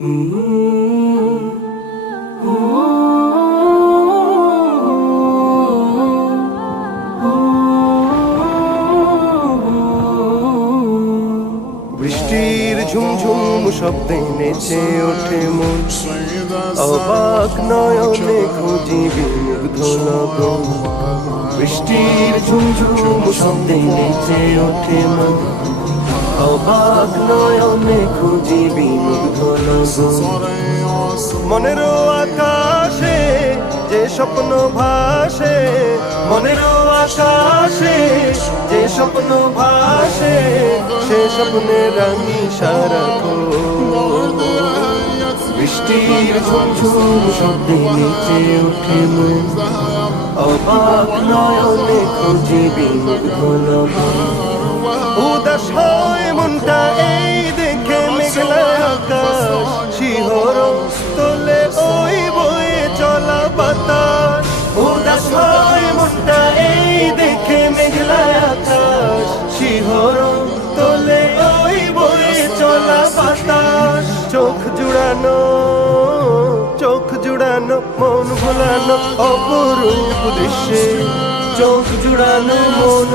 বৃষ্টির ঝুমঝুম শব্দে নেচে ওঠে মন। অবাক নয়নে খুঁজি বিমুগ্ধ লগন বৃষ্টির ঝুমঝুম শব্দে নেচে ওঠে মন। অবাক নয়নে খুঁজি মনের আকাশে যে স্বপ্ন ভাসে মনের আকাশে যে স্বপ্ন ভাসে, সে স্বপ্নের আমি সারা বৃষ্টির ঝুমঝুম শব্দে নিচে উঠে অবাক নয়নে খুঁজি লগন উদাস হয় মনটা এই উদাস হয় মনটা এই দেখে মেঘলা আকাশ শিহর তোলে ওই বয়ে চলা বাতাস। চোখ জুড়ানো চোখ জুড়ানো, মন ভোলানো অপরূপ দৃশ্যে। চোখ জুড়ানো, মন